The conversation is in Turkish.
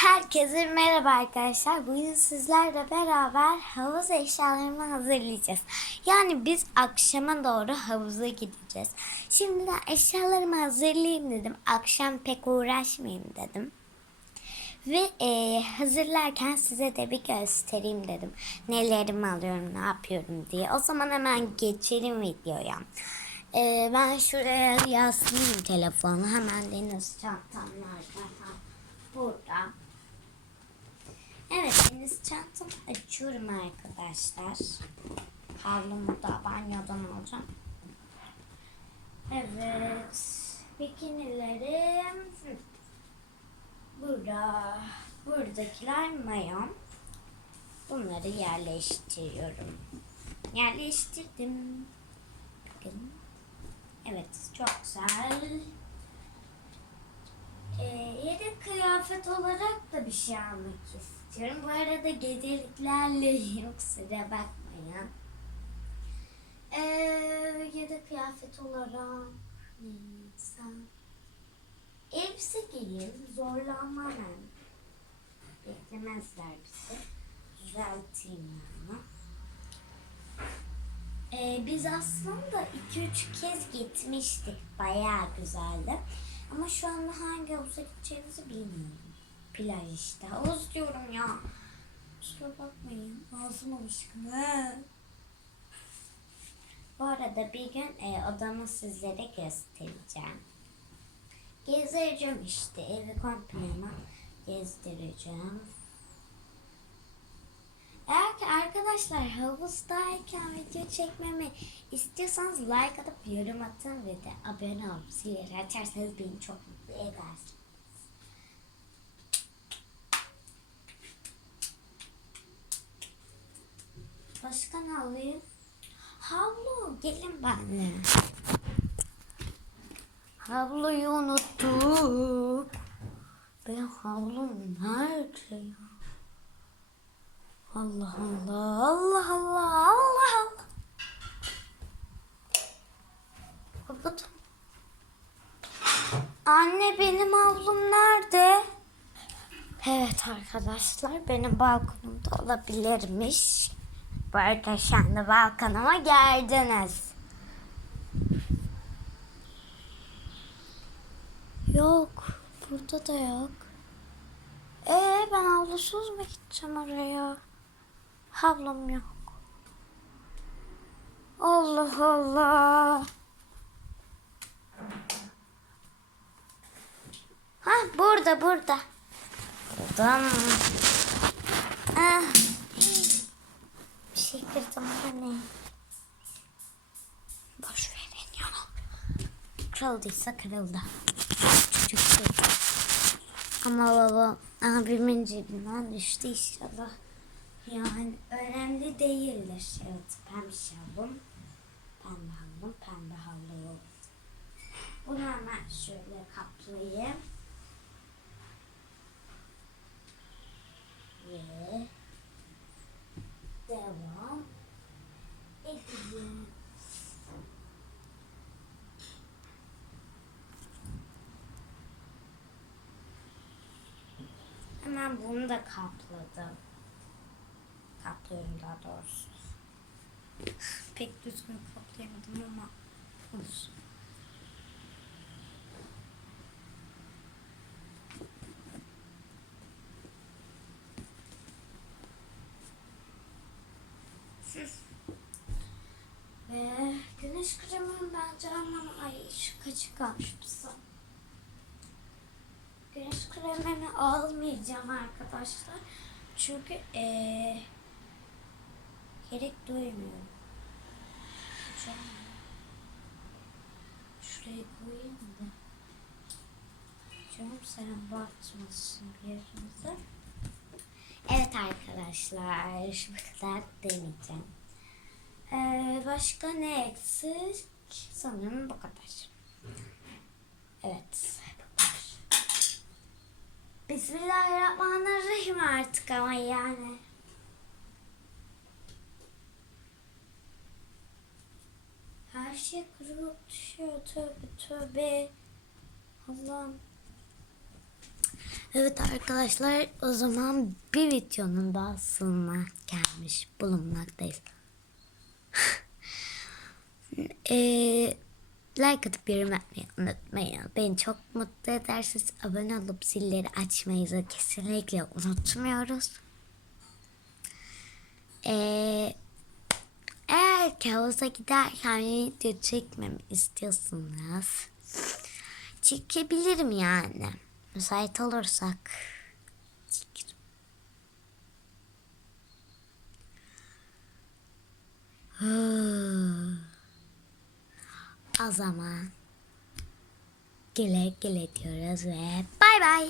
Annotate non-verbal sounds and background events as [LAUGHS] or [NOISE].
Herkese merhaba arkadaşlar. Bugün sizlerle beraber havuz eşyalarını hazırlayacağız. Yani biz akşama doğru havuza gideceğiz. Şimdiden eşyalarımı hazırlayayım dedim. Akşam pek uğraşmayayım dedim. Ve e, hazırlarken size de bir göstereyim dedim. Nelerimi alıyorum, ne yapıyorum diye. O zaman hemen geçelim videoya. E, ben şuraya yaslayayım telefonu. Hemen deniz çantam Burada. Evet deniz çantamı açıyorum arkadaşlar. Havlumu da banyodan alacağım. Evet. Bikinilerim. Burada. Buradakiler mayom. Bunları yerleştiriyorum. Yerleştirdim. Bakın. Evet çok güzel. Ee, yedek kıyafet olarak da bir şey almak istiyorum. Bu arada geceliklerle [LAUGHS] yok kusura bakmayın. Ee, yedek kıyafet olarak neyse. Elbise giyeyim. Zorlanmam ben. Beklemezler bizi. Düzelteyim yani. Ee, biz aslında 2-3 kez gitmiştik. Bayağı güzeldi. Ama şu anda hangi havuza gideceğimizi bilmiyorum. Plaj işte. Havuz diyorum ya. Kusura bakmayın. Ağzım alışkın. He. Bu arada bir gün e, odamı sizlere göstereceğim. Gezdireceğim işte. Evi komple gezdireceğim. Eğer ki arkadaşlar havuzdayken video çekmemi istiyorsanız like atıp yorum atın ve de abone olup zilleri açarsanız beni çok mutlu edersiniz. Başka ne alayım? Havlu. Gelin benimle. Havluyu unuttum. Benim havlum nerede ya? Allah Allah Allah Allah Allah Allah. Kapadım. Anne benim havlum nerede? Evet arkadaşlar benim balkonumda olabilirmiş. Bu arada şu anda balkonuma geldiniz. Yok. Burada da yok. Ee ben havlusuz mu gideceğim oraya? Havlum yok. Allah Allah. Ha burada burada. Buradan. Ah. Bir şey kırdım da ne? Boş verin ya. Kırıldıysa kırıldı. Çocuk. Ama baba abimin cebinden düştü inşallah. Yani önemli değildir. Evet pembe havlum. Pembe havlum, pembe havlu. Bunu hemen şöyle kaplayayım. Hemen bunu da kapladım. Kaplıyorum daha doğrusu. [LAUGHS] Pek düzgün kaplayamadım ama olsun. Ve güneş kremim bence hemen ay şu kaçı kalmış bu son. Güneş kremini almayacağım arkadaşlar. Çünkü ee, gerek duymuyorum. Şuraya koyayım da. Canım sen batmasın yerimize. Evet arkadaşlar şu kadar deneyeceğim. Ee, başka ne eksik? Sanırım bu kadar. Evet. bu kadar. Bismillahirrahmanirrahim artık ama yani. Her şey kırılıp düşüyor. Tövbe tövbe. Allah'ım. Evet arkadaşlar o zaman bir videonun daha sonuna gelmiş bulunmaktayız. [LAUGHS] Eee like atıp yorum atmayı unutmayın. Beni çok mutlu edersiniz. Abone olup zilleri açmayı da kesinlikle unutmuyoruz. Eee eğer havuza giderken video çekmemi istiyorsanız çekebilirim yani. Müsait olursak. O zaman güle güle diyoruz ve bay bay.